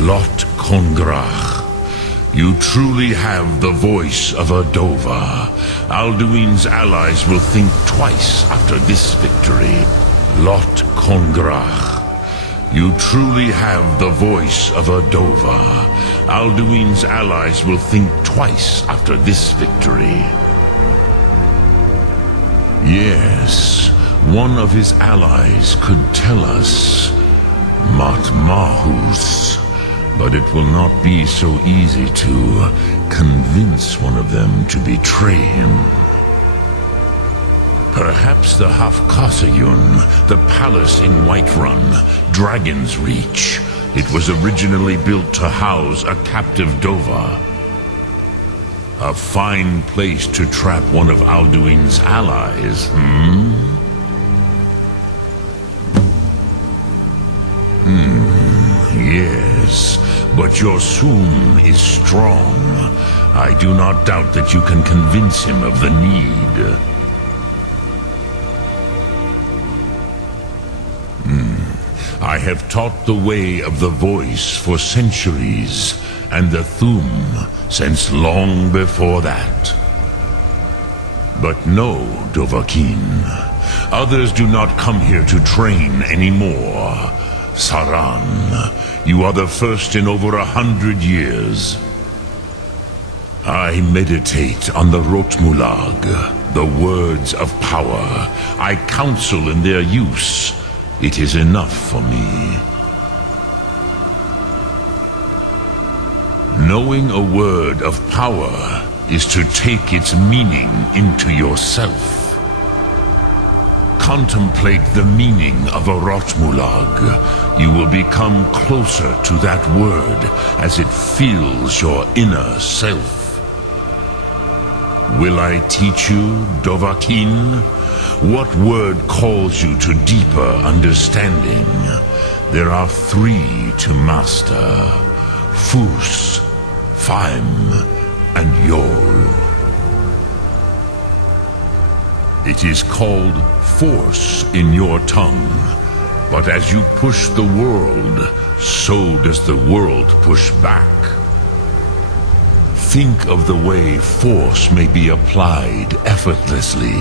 Lot Kongrach. You truly have the voice of a Dova. Alduin's allies will think twice after this victory. Lot Kongrach. You truly have the voice of a Dova. Alduin's allies will think twice after this victory. Yes, one of his allies could tell us. Matmahus. But it will not be so easy to convince one of them to betray him. Perhaps the Hafkasayun, the palace in Whiterun, Dragon's Reach. It was originally built to house a captive Dova. A fine place to trap one of Alduin's allies, Yes, but your Soom is strong. I do not doubt that you can convince him of the need. I have taught the way of the voice for centuries, and the Thum since long before that. But no, Dovahkiin. Others do not come here to train anymore. Saran, you are the first in over 100 years. I meditate on the Rotmulag, the words of power. I counsel in their use. It is enough for me. Knowing a word of power is to take its meaning into yourself. Contemplate the meaning of a Rotmulag. You will become closer to that word as it fills your inner self. Will I teach you, Dovahkiin? What word calls you to deeper understanding? There are 3 to master: Fus, Faim, and Yol. It is called force in your tongue, but as you push the world, so does the world push back. Think of the way force may be applied effortlessly.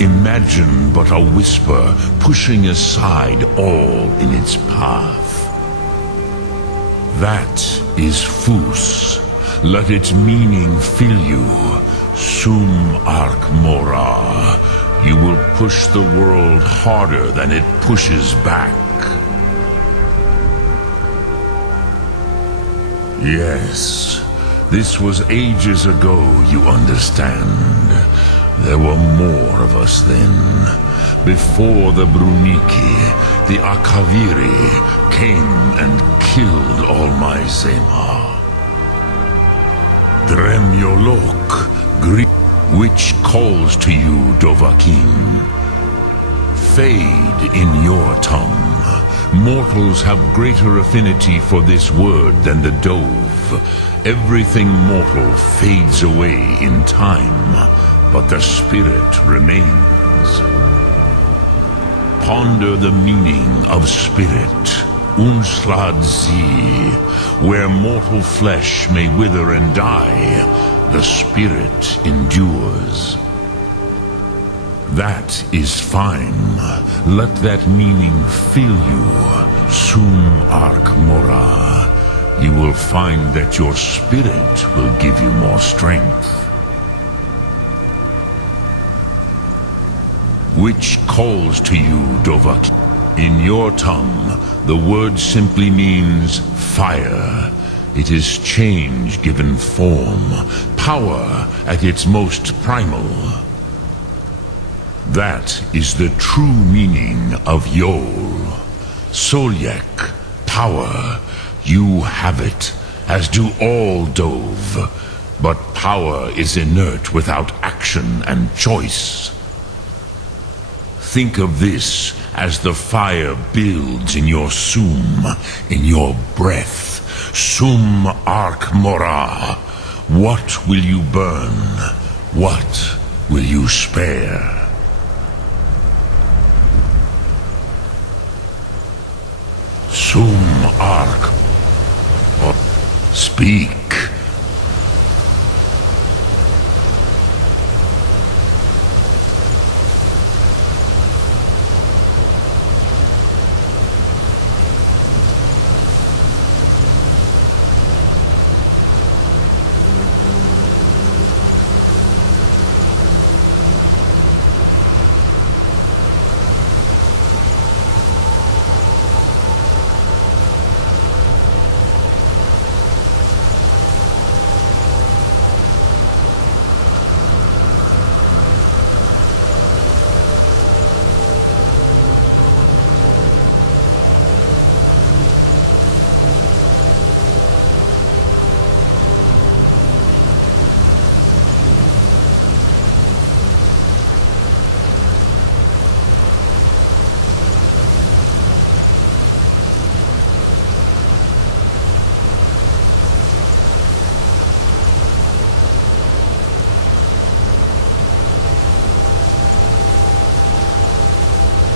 Imagine but a whisper pushing aside all in its path. That is Fus. Let its meaning fill you. Sum Ark Mora. You will push the world harder than it pushes back. Yes, this was ages ago, you understand. There were more of us then. Before the Bruniki, the Akaviri came and killed all my Zema. Dremyolok, which calls to you, Dovahkiin. Fade in your tongue. Mortals have greater affinity for this word than the Dove. Everything mortal fades away in time, but the spirit remains. Ponder the meaning of spirit, Unslad Zi. Where mortal flesh may wither and die, the spirit endures. That is fine. Let that meaning fill you, Sum Ark Mora. You will find that your spirit will give you more strength. Which calls to you, Dovahkiin. In your tongue, the word simply means fire. It is change given form, power at its most primal. That is the true meaning of Yol. Solyek, power. You have it, as do all Dove. But power is inert without action and choice. Think of this as the fire builds in your Sum, in your breath. Sum Ark Mora. What will you burn? What will you spare? Sum Ark. Speak.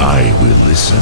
I will listen.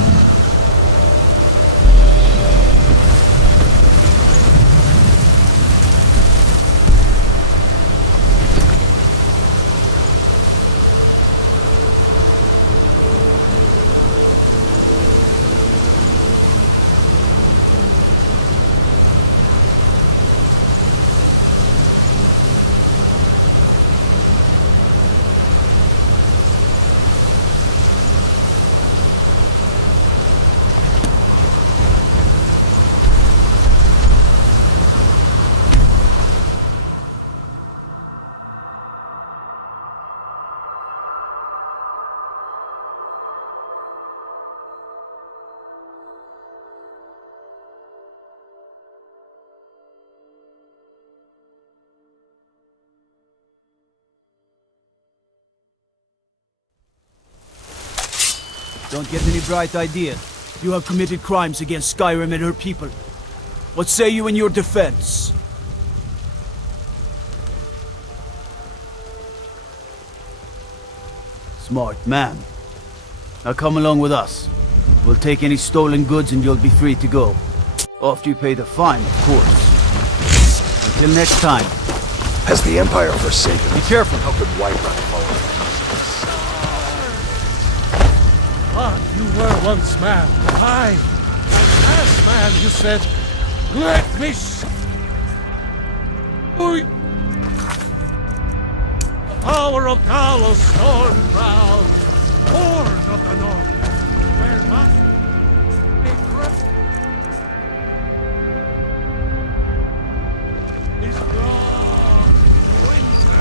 Don't get any bright ideas. You have committed crimes against Skyrim and her people. What say you in your defense? Smart man. Now come along with us. We'll take any stolen goods and you'll be free to go. After you pay the fine, of course. Until next time. Has the Empire forsaken? Be careful. How could Whiterun follow? But you were once man. As man, you said, let me the power of Talos storm proud, born of the North, where my is gone winter.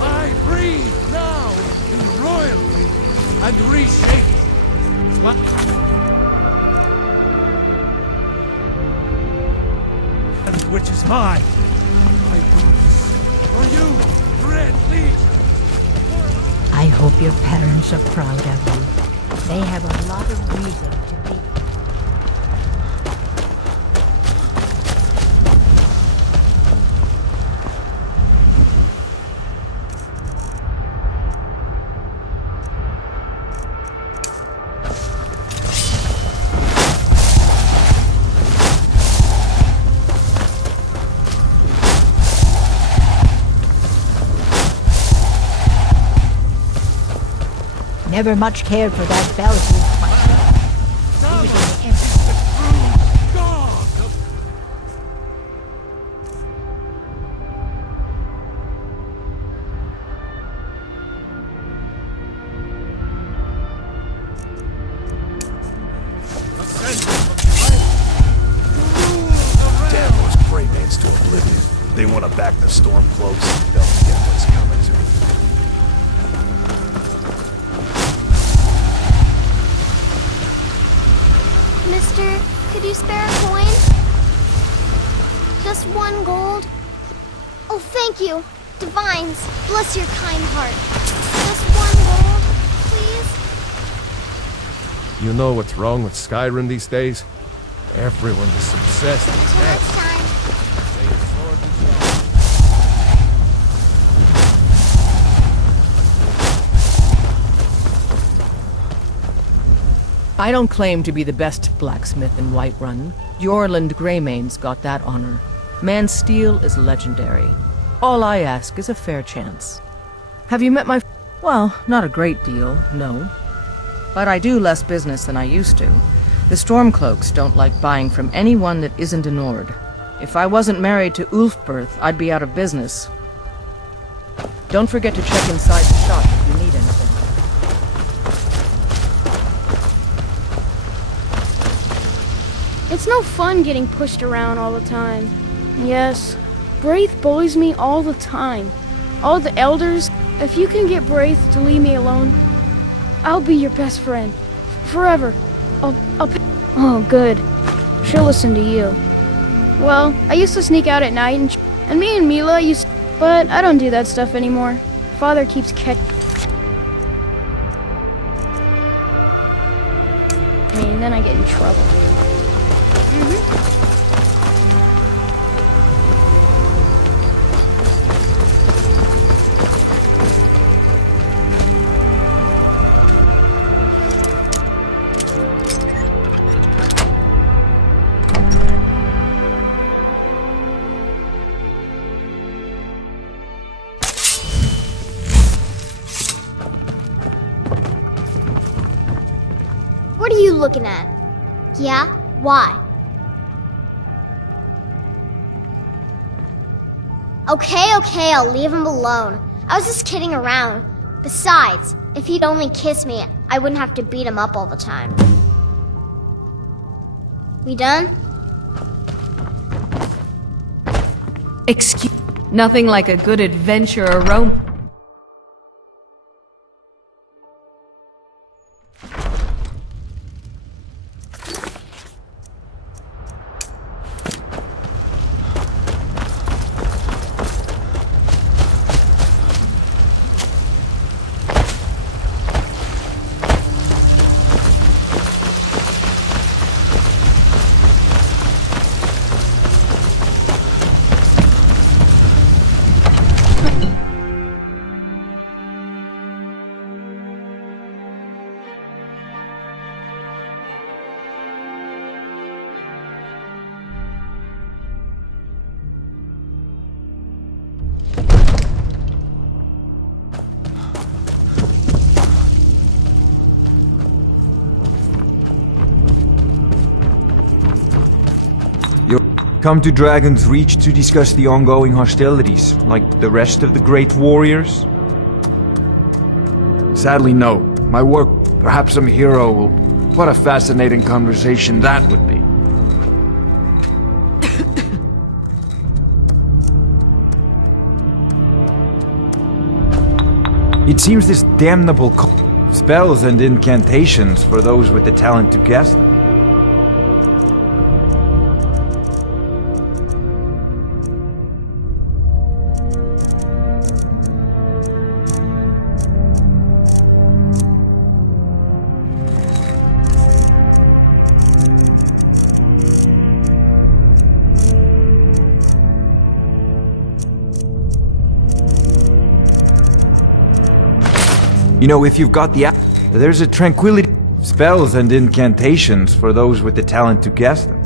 I breathe now in royalty and reshape what which is mine. I do this for you, Red Legion. I hope your parents are proud of you. They have a lot of reason to be. Never much cared for that bell group myself. He was in the Damn those Greymanes to oblivion. They want to back the storm close. They'll get what's coming to them. Mister, could you spare a coin? Just 1 gold? Oh, thank you. Divines, bless your kind heart. Just 1 gold, please? You know what's wrong with Skyrim these days? Everyone is obsessed with Until that. next time. I don't claim to be the best blacksmith in Whiterun. Jorland Greymane's got that honor. Man's steel is legendary. All I ask is a fair chance. Have you met my... Well, not a great deal, no. But I do less business than I used to. The Stormcloaks don't like buying from anyone that isn't a Nord. If I wasn't married to Ulfberth, I'd be out of business. Don't forget to check inside the shop if you need anything. It's no fun getting pushed around all the time. Yes, Braith bullies me all the time. All the elders, if you can get Braith to leave me alone, I'll be your best friend. Forever. Oh, good. She'll listen to you. Well, I used to sneak out at night and me and Mila used... But I don't do that stuff anymore. Father keeps me, and then I get in trouble. What are you looking at? Yeah? Why? Okay, I'll leave him alone. I was just kidding around. Besides, if he'd only kiss me, I wouldn't have to beat him up all the time. We done? Excuse... Nothing like a good adventure or romance. Come to Dragon's Reach to discuss the ongoing hostilities, like the rest of the great warriors? Sadly, no. My work, perhaps I'm a hero, will... What a fascinating conversation that would be. It seems this damnable spells and incantations for those with the talent to cast them. You know, if you've got the there's a tranquility spells and incantations for those with the talent to cast them.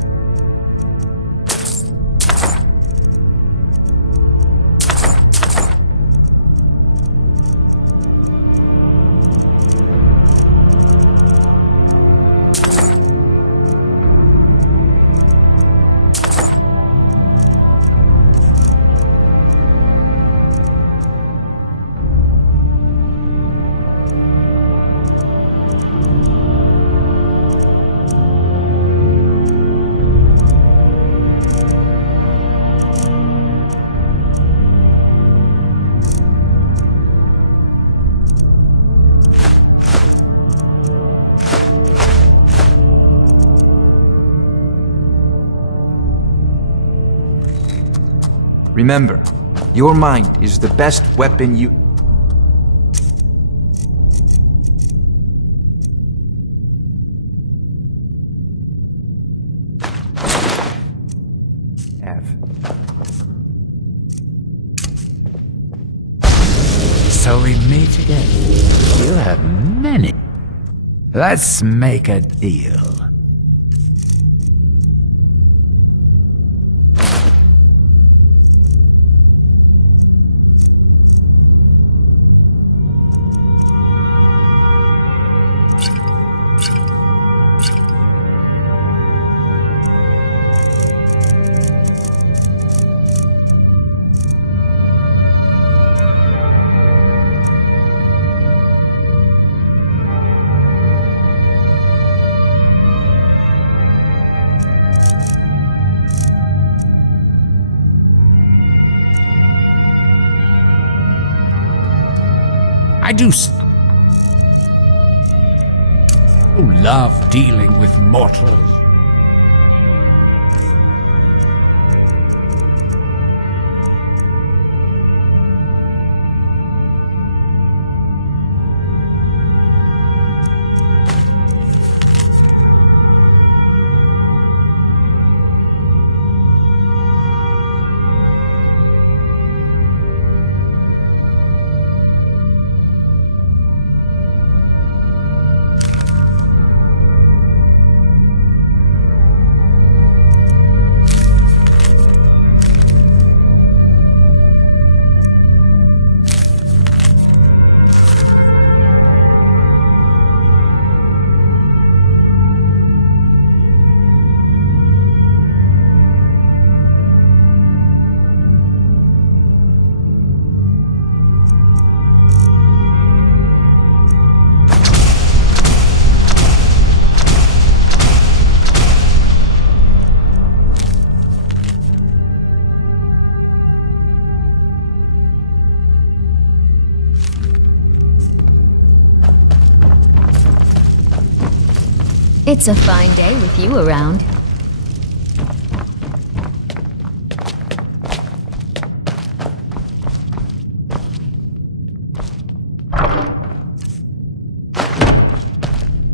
Remember, your mind is the best weapon you... have. So we meet again. You have many. Let's make a deal. I do love dealing with mortals. It's a fine day with you around.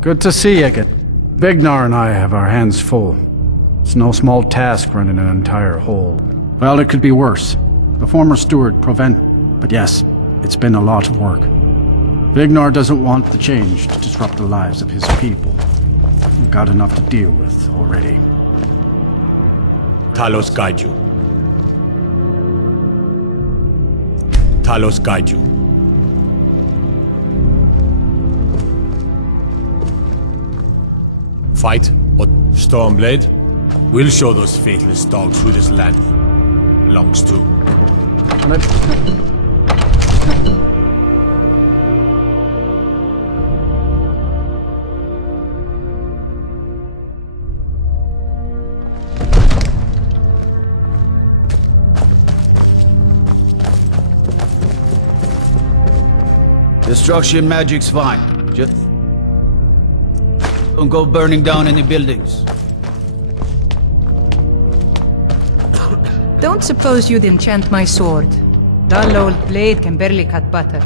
Good to see you again. Vignar and I have our hands full. It's no small task running an entire hole. Well, it could be worse. The former steward, but yes, it's been a lot of work. Vignar doesn't want the change to disrupt the lives of his people. We've got enough to deal with already. Talos guide you. Talos guide you. Fight or Stormblade? We'll show those faithless dogs who this land belongs to. Destruction magic's fine. Just don't go burning down any buildings. Don't suppose you'd enchant my sword. Dull old blade can barely cut butter.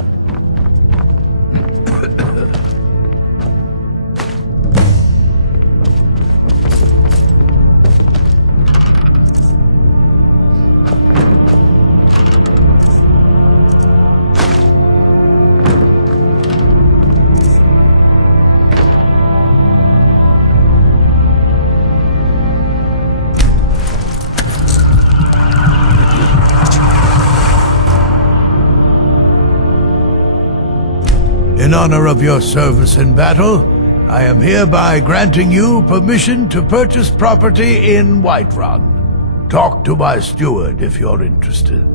In honor of your service in battle, I am hereby granting you permission to purchase property in Whiterun. Talk to my steward if you're interested.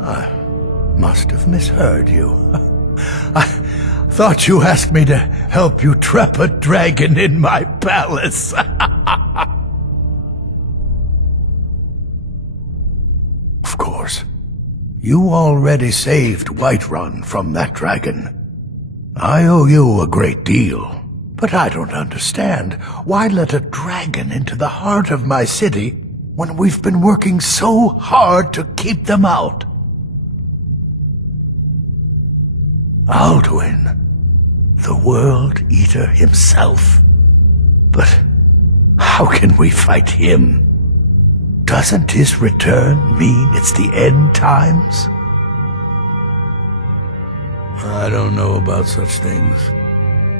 I must have misheard you. I thought you asked me to help you trap a dragon in my palace. Of course. You already saved Whiterun from that dragon. I owe you a great deal, but I don't understand. Why let a dragon into the heart of my city when we've been working so hard to keep them out? Alduin, the World Eater himself. But how can we fight him? Doesn't his return mean it's the end times? I don't know about such things.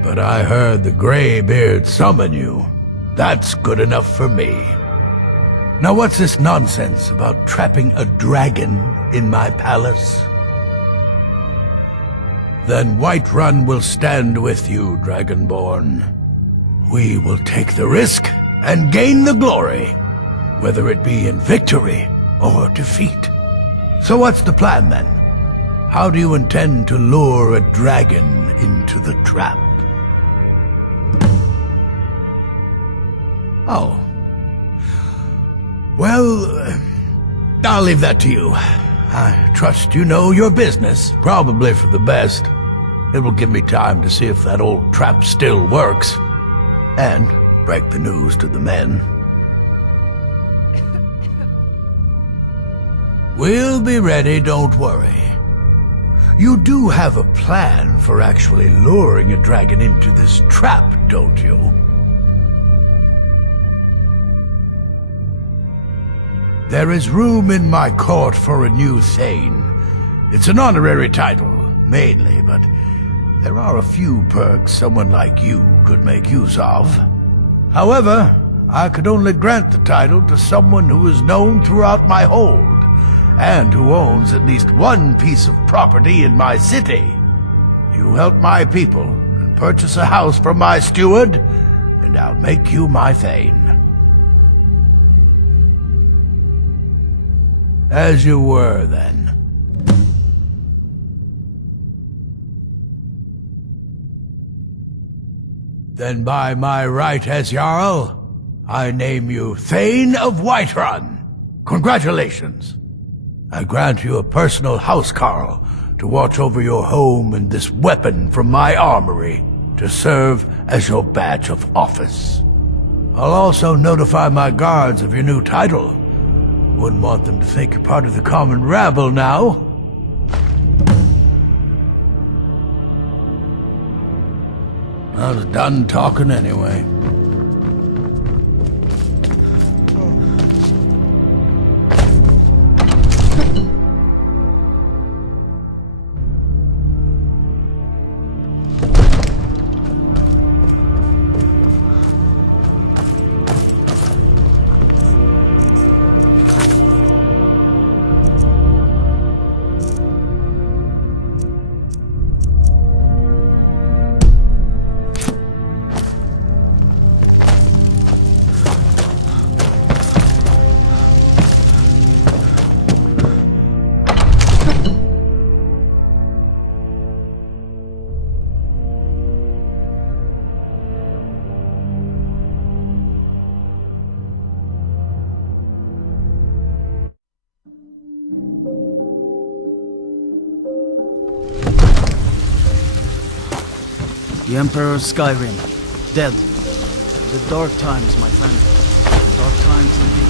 but I heard the Greybeard summon you. That's good enough for me. Now what's this nonsense about trapping a dragon in my palace? Then Whiterun will stand with you, Dragonborn. We will take the risk and gain the glory, whether it be in victory or defeat. So what's the plan then? How do you intend to lure a dragon into the trap? Oh. Well, I'll leave that to you. I trust you know your business, probably for the best. It will give me time to see if that old trap still works, and break the news to the men. We'll be ready, don't worry. You do have a plan for actually luring a dragon into this trap, don't you? There is room in my court for a new Thane. It's an honorary title, mainly, but there are a few perks someone like you could make use of. However, I could only grant the title to someone who is known throughout my hold, and who owns at least one piece of property in my city. You help my people and purchase a house from my steward, and I'll make you my Thane. As you were, then. Then by my right as Jarl, I name you Thane of Whiterun. Congratulations. I grant you a personal housecarl to watch over your home and this weapon from my armory to serve as your badge of office. I'll also notify my guards of your new title. Wouldn't want them to think you're part of the common rabble now. I was done talking anyway. The Emperor of Skyrim, dead. The dark times, my friend. Dark times indeed.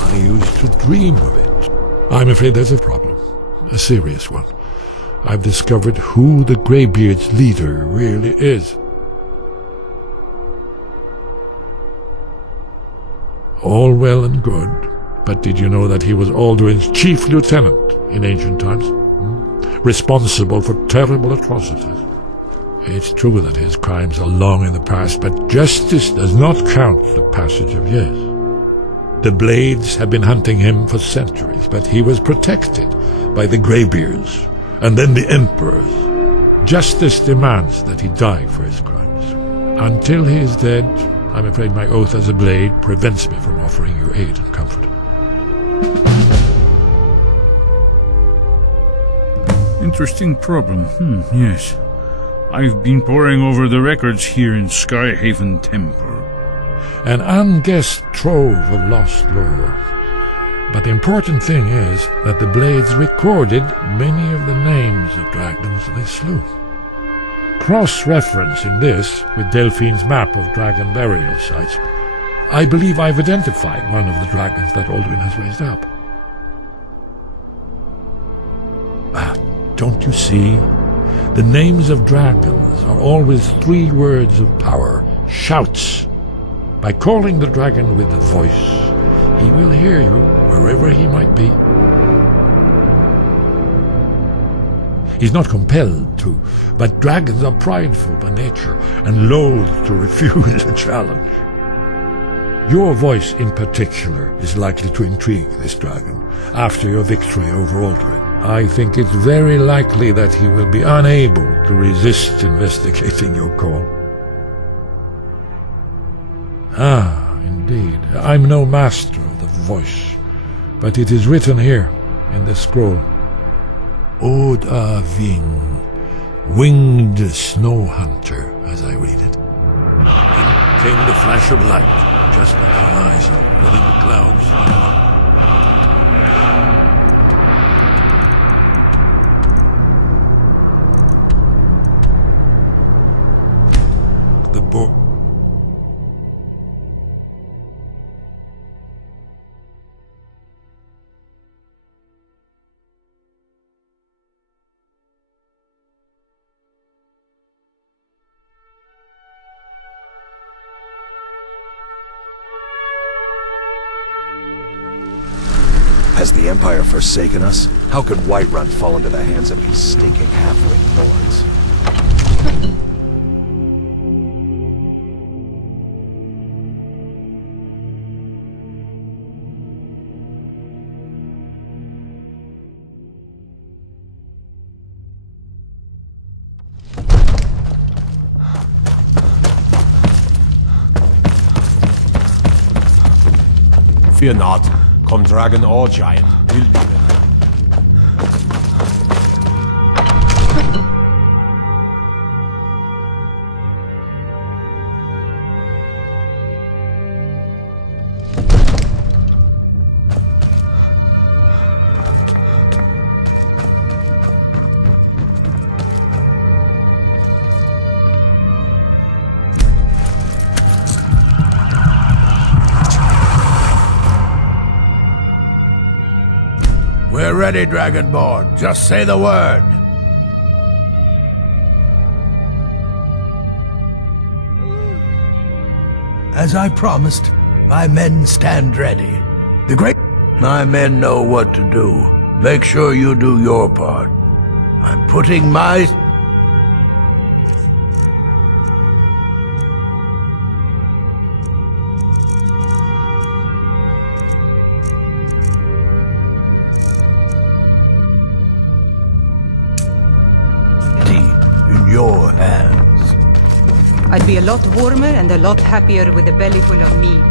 I used to dream of it. I'm afraid there's a problem. A serious one. I've discovered who the Greybeard's leader really is. All well and good, but did you know that he was Alduin's chief lieutenant in ancient times? Responsible for terrible atrocities. It's true that his crimes are long in the past, but justice does not count the passage of years. The Blades have been hunting him for centuries, but he was protected by the Greybeards, and then the Emperors. Justice demands that he die for his crimes. Until he is dead, I'm afraid my oath as a Blade prevents me from offering you aid and comfort. Interesting problem. Yes. I've been poring over the records here in Skyhaven Temple. An unguessed trove of lost lore. But the important thing is that the Blades recorded many of the names of dragons they slew. Cross-referencing this with Delphine's map of dragon burial sites, I believe I've identified one of the dragons that Alduin has raised up. Don't you see? The names of dragons are always 3 words of power, shouts. By calling the dragon with the voice, he will hear you wherever he might be. He's not compelled to, but dragons are prideful by nature and loath to refuse a challenge. Your voice in particular is likely to intrigue this dragon after your victory over Alduin. I think it's very likely that he will be unable to resist investigating your call. Indeed. I'm no master of the voice, but it is written here in this scroll. Ode a Ving, winged snow hunter, as I read it. Then came the flash of light, just like our eyes are within the clouds. The book. Has the Empire forsaken us? How could Whiterun fall into the hands of these stinking half-wit Norns? Fear not. Come dragon or giant, we'll do it. We're ready, Dragonborn. Just say the word. As I promised, my men stand ready. My men know what to do. Make sure you do your part. I'm putting my... in your hands. I'd be a lot warmer and a lot happier with a belly full of mead.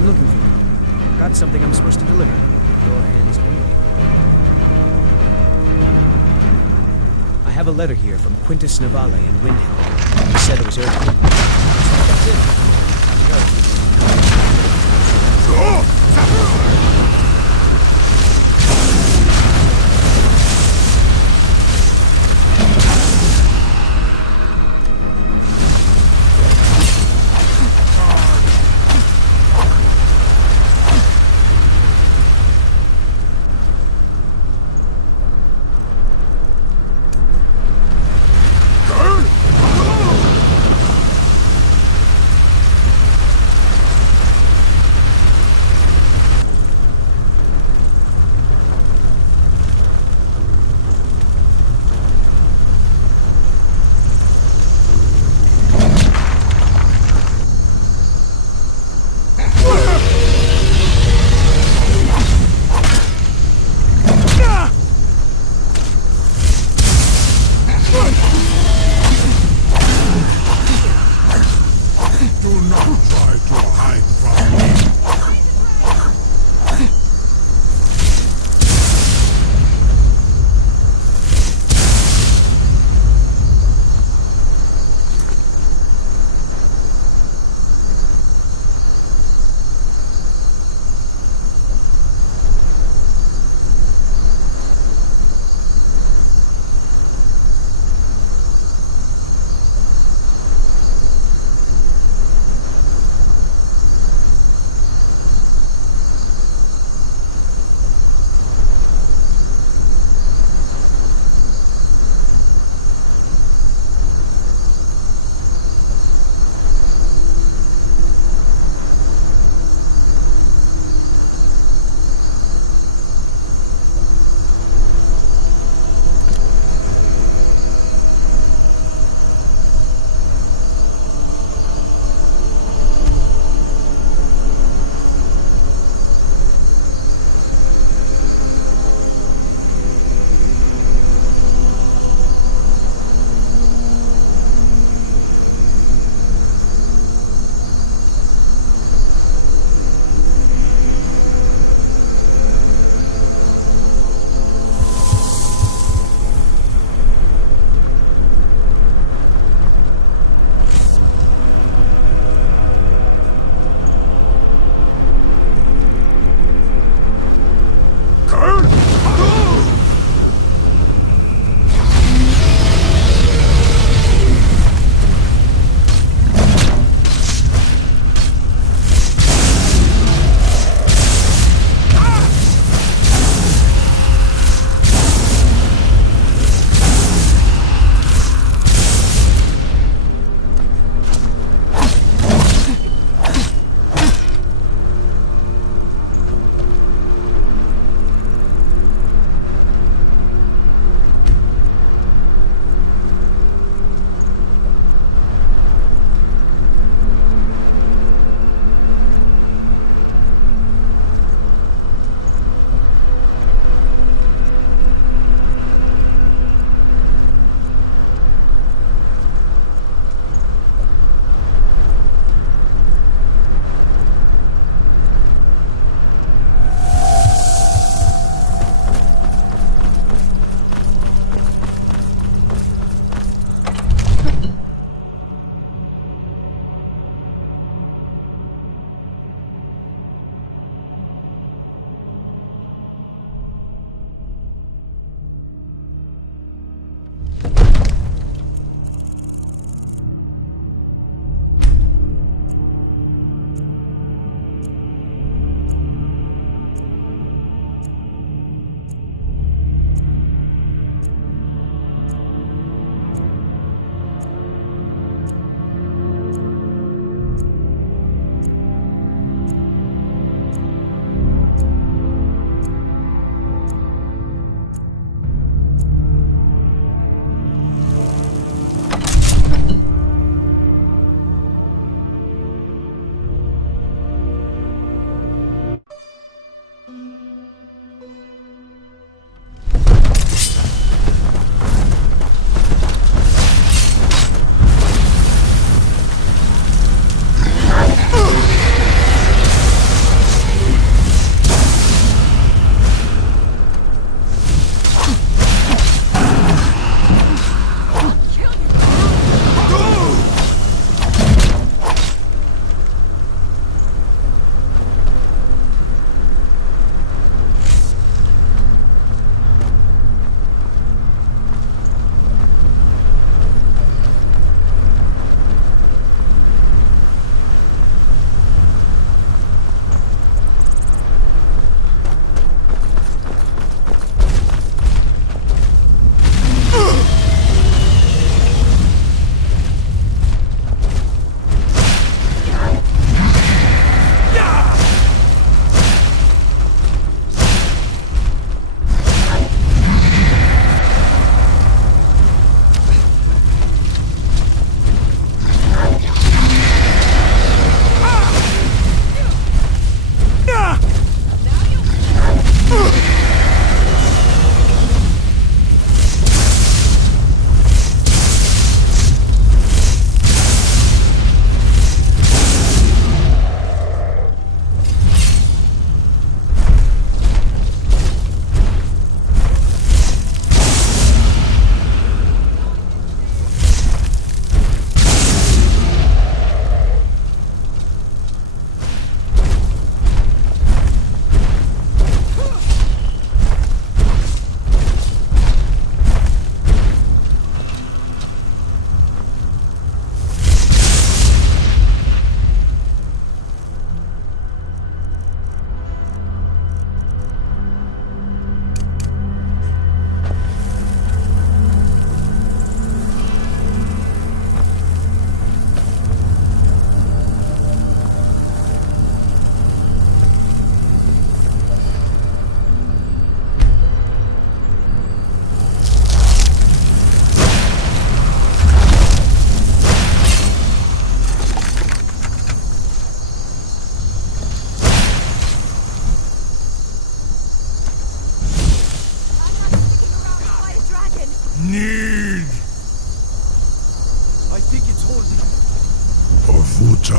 been looking for you. Got something I'm supposed to deliver. Your hands only. I have a letter here from Quintus Navale in Windhelm. He said it was urgent. That's it.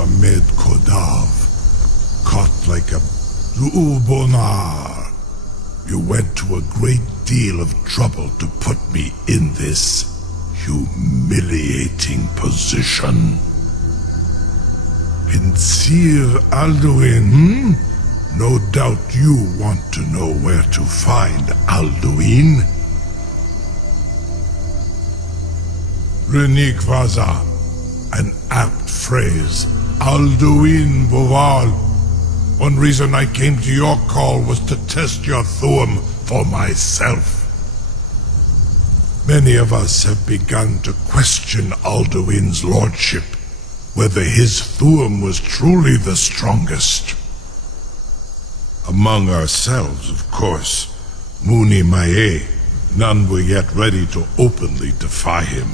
Med Kodav, caught like a Zuubonar. You went to a great deal of trouble to put me in this humiliating position. Pinsir Alduin, No doubt you want to know where to find Alduin. Renik Vaza, an apt phrase. Alduin Boval. One reason I came to your call was to test your Thuum for myself. Many of us have begun to question Alduin's lordship, whether his Thuum was truly the strongest. Among ourselves, of course, Muni Mae, none were yet ready to openly defy him.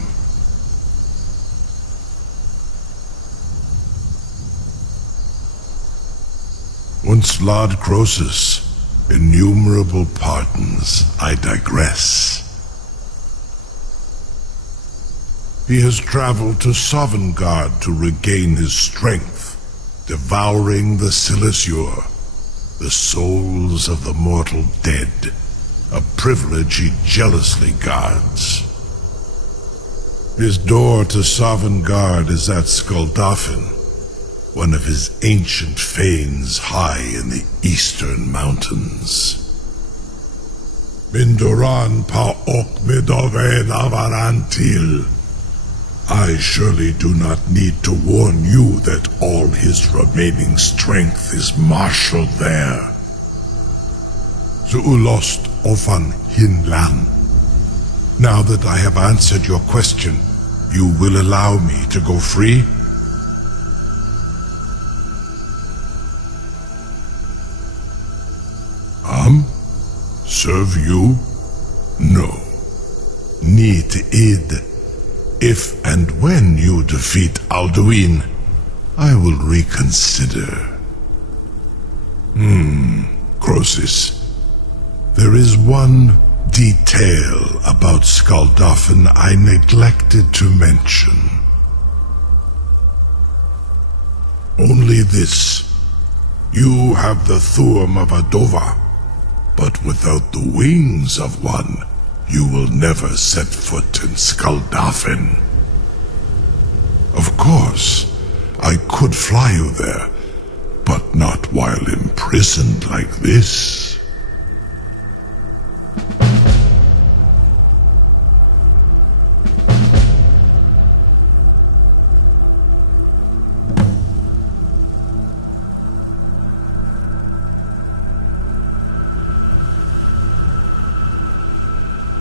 Once Lord Croesus, innumerable pardons, I digress. He has traveled to Sovngarde to regain his strength, devouring the Silesure, the souls of the mortal dead, a privilege he jealously guards. His door to Sovngarde is at Skuldafn, one of his ancient fanes high in the eastern mountains. Mindoran pa ok midove navarantil. I surely do not need to warn you that all his remaining strength is marshaled there. Zuulost ofan hinlan. Now that I have answered your question, you will allow me to go free? Serve you? No. Need id. If and when you defeat Alduin, I will reconsider. Croesus. There is one detail about Skuldafn I neglected to mention. Only this. You have the Thuum of Adova, but without the wings of one, you will never set foot in Skuldafn. Of course, I could fly you there, but not while imprisoned like this.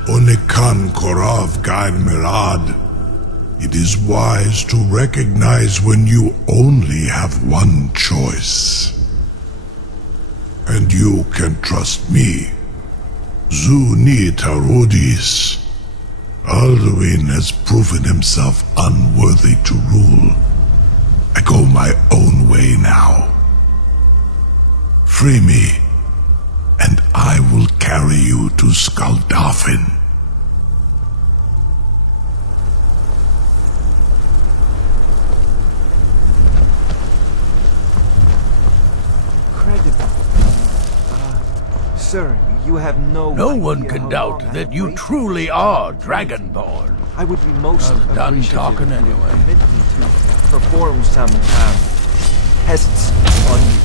Onikan Korav Gain Mirad. It is wise to recognize when you only have one choice. And you can trust me. Zuni Tarudis. Alduin has proven himself unworthy to rule. I go my own way now. Free me, and I will carry you to Skuldafn. Sir, you have no one can doubt that you truly are Dragonborn. I would be most done talking anyway. Permit me to perform some tests on you.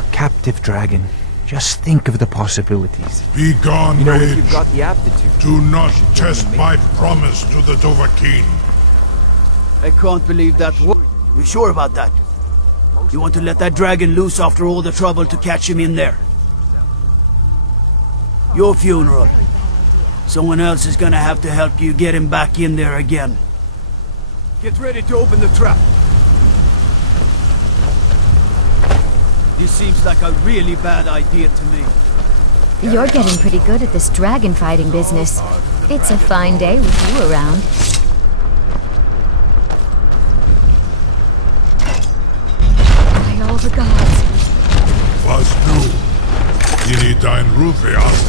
A captive dragon. Just think of the possibilities. Be gone, you know, mage. If you've got the aptitude. Do not test my promise to the Dovahkiin. I can't believe that. You sure about that? You want to let that dragon loose after all the trouble to catch him in there? Your funeral. Someone else is gonna have to help you get him back in there again. Get ready to open the trap. This seems like a really bad idea to me. You're getting pretty good at this dragon fighting business. It's a fine day with you around. By all the gods. Was du? Ini dein Rufias.